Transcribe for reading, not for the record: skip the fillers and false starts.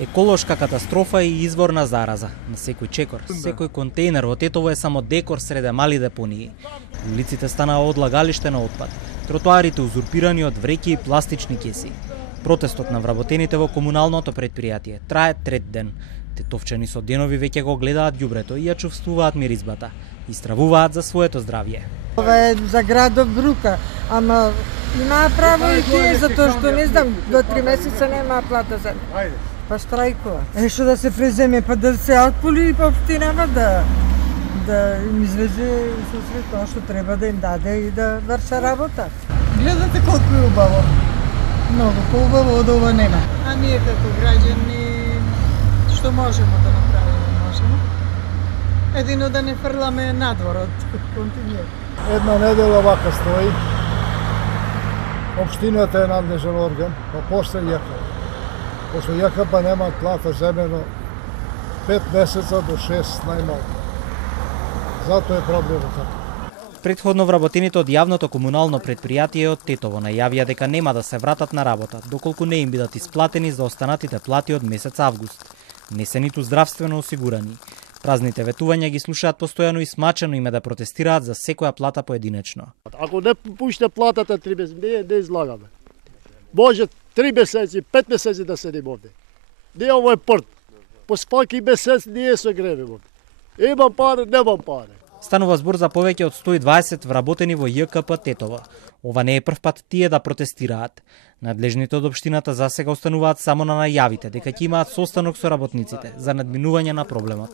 Еколошка катастрофа и извор на зараза. На секој чекор, секој контейнер во Тетово е само декор среде мали депонии. Улиците станаа одлагалиште на отпад, тротоарите узурпирани од вреќи и пластични кеси. Протестот на вработените во комуналното предпријатие трае трет ден. Тетовчани со денови веќе го гледаат ѓубрето и ја чувствуваат миризбата и стравуваат за своето здравје. Ова е за градов брука, ама имаа право и тие, затоа што не знам, до 3 месеца немаа плата за па штрајкува. Што да се преземе, па да се отполи и па општинава да им извезе со све тоа што треба да им даде и да врша работа. Гледате колку е убаво. Многу поубаво од ова нема. А ние како граѓани што можеме да направиме? Можеме едино да не фрламе надвор од континент. Една недела вака стои. Општината е надлежен орган, па после ЈКП. Пошто ЈКП нема плата земено 5 месеца до 6 најмалку. Затоа е проблемот така. Претходно вработените од јавното комунално предпријатие од Тетово најавија дека нема да се вратат на работа доколку не им бидат исплатени за останатите плати од месец август. Не се ниту здравствено осигурани. Празните ветувања ги слушаат постојано и смачено име да протестираат за секоја плата поединечно. Ако не пуште платата 3 месеци, не излагаме. Може 3 месеци, 5 месеци да седим овде. Не ово е порт. По спаки месец ние се гревим овде. Имам пари, немам пари. Станува збор за повеќе од 120 вработени во ЈКП Тетово. Ова не е прв пат тие да протестираат. Надлежните од општината засега остануваат само на најавите дека ќе имаат состанок со работниците за надминување на проблемот.